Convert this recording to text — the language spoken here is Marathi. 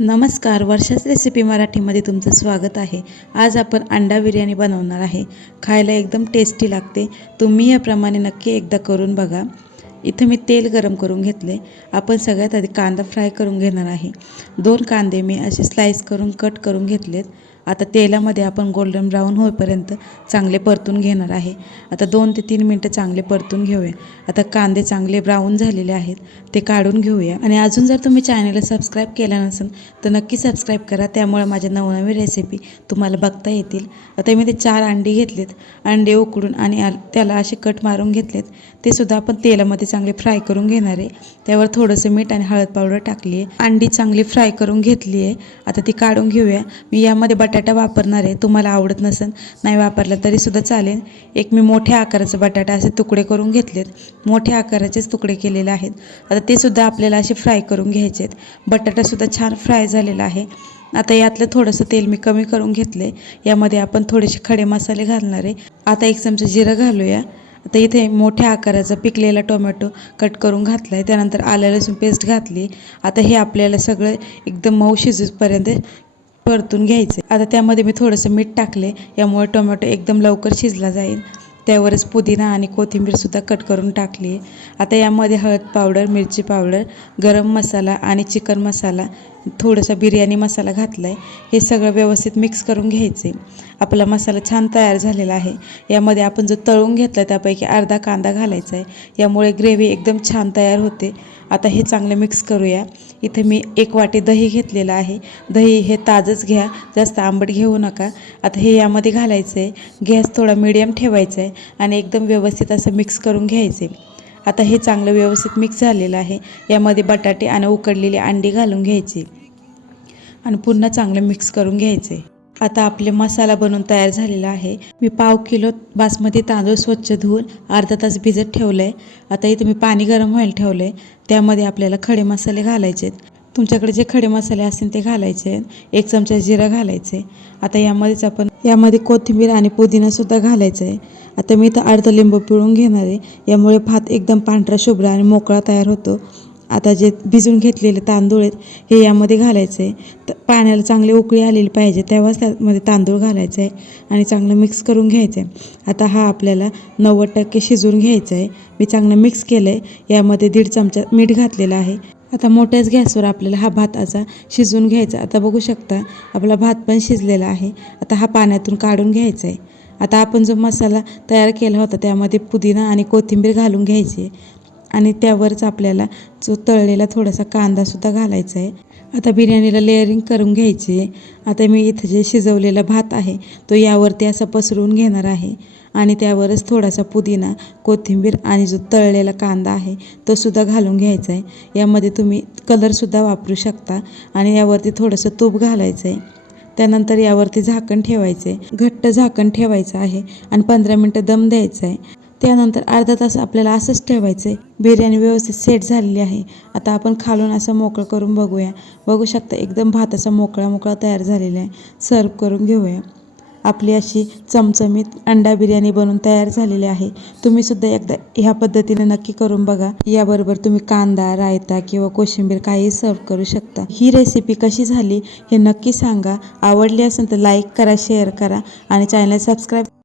नमस्कार, वर्षाच रेसिपी मराठीमध्ये तुमचं स्वागत आहे। आज आपण अंडा बिर्याणी बनवणार आहे। खायला एकदम टेस्टी लागते। तुम्ही याप्रमाणे नक्की एकदा करून बघा। इथे मी तेल गरम करून घेतले। आपण सगळ्यात आधी कांदा फ्राय करून घेणार आहे। 2 कांदे मी असे स्लाइस करून कट करून घेतलेत। आता तेलामध्ये आपण गोल्डन ब्राउन होईपर्यंत चांगले परतून घेणार आहे। आता 2 ते 3 मिनिटं चांगले परतून घेऊया। आता कांदे चांगले ब्राउन झालेले आहेत, ते काढून घेऊया। आणि अजून जर तुम्ही चॅनलला सबस्क्राइब केलं नसेल तर नक्की सबस्क्राइब करा, त्यामुळे माझ्या नवनवीन रेसिपी तुम्हाला बघता येतील। आता मी ते 4 अंडी घेतलेत, अंडे उकडून आणि त्याला असे कट मारून घेतलेत। ते सुद्धा आपण तेलामध्ये चांगले फ्राय करून घेणार आहे। त्यावर थोडंसं मीठ आणि हळद पावडर टाकली आहे। अंडी चांगली फ्राय करून घेतली आहे। आता ती काढून घेऊया। मी यामध्ये बटाटा वापरणार आहे। तुम्हाला आवडत नसेल नाही वापरला तरी सुद्धा चालेल। एक मी मोठ्या आकाराचा बटाटा असे तुकडे करून घेतलेत, मोठ्या आकाराचेच तुकडे केलेले आहेत। आता ते सुद्धा आपल्याला असे फ्राय करून घ्यायचे आहेत। बटाटा सुद्धा छान फ्राय झालेला आहे। आता यातलं थोडंसं तेल मी कमी करून घेतले। यामध्ये आपण थोडेसे खडे मसाले घालणार आहे। आता 1 चमचा जिरं घालूया। आता इथे मोठ्या आकाराचा पिकलेला टोमॅटो कट करून घातला आहे। त्यानंतर आलं लसूण पेस्ट घातली। आता हे आपल्याला सगळं एकदम मऊ शिजेपर्यंत परतून घ्यायचे। आता त्यामध्ये मी थोडंसं मीठ टाकले, यामुळे टोमॅटो एकदम लवकर शिजला जाईल। त्यावरच पुदिना आणि कोथिंबीर सुद्धा कट करून टाकली। आता यामध्ये हळद पावडर, मिरची पावडर, गरम मसाला आणि चिकन मसाला, थोडासा बिर्याणी मसाला घातला आहे। हे सगळं व्यवस्थित मिक्स करून घ्यायचे। आपला मसाला छान तयार झालेला आहे। यामध्ये आपण जो तळून घेतला त्यापैकी अर्धा कांदा घालायचा आहे, यामुळे ग्रेव्ही एकदम छान तयार होते। आता हे चांगले मिक्स करूया। इथे मी 1 वाटी दही घेतलेलं आहे। दही हे ताजंच घ्या, जास्त आंबट घेऊ नका। आता हे यामध्ये घालायचं आहे। गॅस थोडा मीडियम ठेवायचा आहे आणि एकदम व्यवस्थित असं मिक्स करून घ्यायचे। आता हे चांगलं व्यवस्थित मिक्स झालेलं आहे। यामध्ये बटाटे आणि उकडलेली अंडी घालून घ्यायची आणि पुन्हा चांगलं मिक्स करून घ्यायचे। आता आपले मसाला बनवून तयार झालेला आहे। मी 1/2 किलो बासमती तांदूळ स्वच्छ धुवून अर्धा तास भिजत ठेवलं आहे। आता इथे मी पाणी गरम व्हायला ठेवलं आहे। त्यामध्ये आपल्याला खडे मसाले घालायचे आहेत। तुमच्याकडे जे खडे मसाले असतील ते घालायचे आहेत। 1 चमचा जिरं घालायचे। आता यामध्येच आपण यामध्ये कोथिंबीर आणि पुदिनासुद्धा घालायचं आहे। आता मी इथं अर्धा लिंबू पिळून घेणार आहे, यामुळे भात एकदम पांढरा शुभ्र आणि मोकळा तयार होतो। आता जे भिजून घेतलेले तांदूळ आहेत हे यामध्ये घालायचे आहे। पाण्याला चांगली उकळी आलेली पाहिजे, तेव्हाच त्यामध्ये तांदूळ घालायचे आहे आणि चांगलं मिक्स करून घ्यायचं आहे। आता हा आपल्याला 90% शिजवून घ्यायचा आहे। मी चांगलं मिक्स केलं आहे। यामध्ये 1.5 चमचा मीठ घातलेलं आहे। आता मोठ्याच गॅसवर आपल्याला हा भात असा शिजवून घ्यायचा। आता बघू शकता आपला भात पण शिजलेला आहे। आता हा पाण्यातून काढून घ्यायचा आहे। आता आपण जो मसाला तयार केला होता त्यामध्ये पुदिना आणि कोथिंबीर घालून घ्यायची आणि त्यावरच आपल्याला जो तळलेला थोडासा कांदासुद्धा घालायचा आहे। आता बिर्याणीला लेअरिंग करून घ्यायची आहे। आता मी इथं जे शिजवलेला भात आहे तो यावरती असा पसरवून घेणार आहे आणि त्यावरच थोडासा पुदिना, कोथिंबीर आणि जो तळलेला कांदा आहे तो सुद्धा घालून घ्यायचा आहे। यामध्ये तुम्ही कलरसुद्धा वापरू शकता आणि यावरती थोडंसं तूप घालायचं आहे। त्यानंतर यावरती झाकण ठेवायचे, घट्ट झाकण ठेवायचं आहे आणि 15 मिनिटं दम द्यायचा आहे। त्यानंतर अर्धा तास आपल्याला असंच ठेवायचं आहे। बिर्याणी व्यवस्थित सेट झालेली आहे। आता आपण खालून असं मोकळं करून बघूया। बघू शकता एकदम भात असा मोकळा मोकळा तयार झालेला आहे। सर्व करून घेऊया। आपली अशी चमचमीत अंडा बिर्याणी बनवून तयार झालेली आहे। तुम्ही सुद्धा एकदा ह्या पद्धतीने नक्की करून बघा। याबरोबर तुम्ही कांदा, रायता किंवा कोशिंबीर काही सर्व करू शकता। ही रेसिपी कशी झाली हे नक्की सांगा। आवडली असेल तर लाईक करा, शेअर करा आणि चॅनल सबस्क्राईब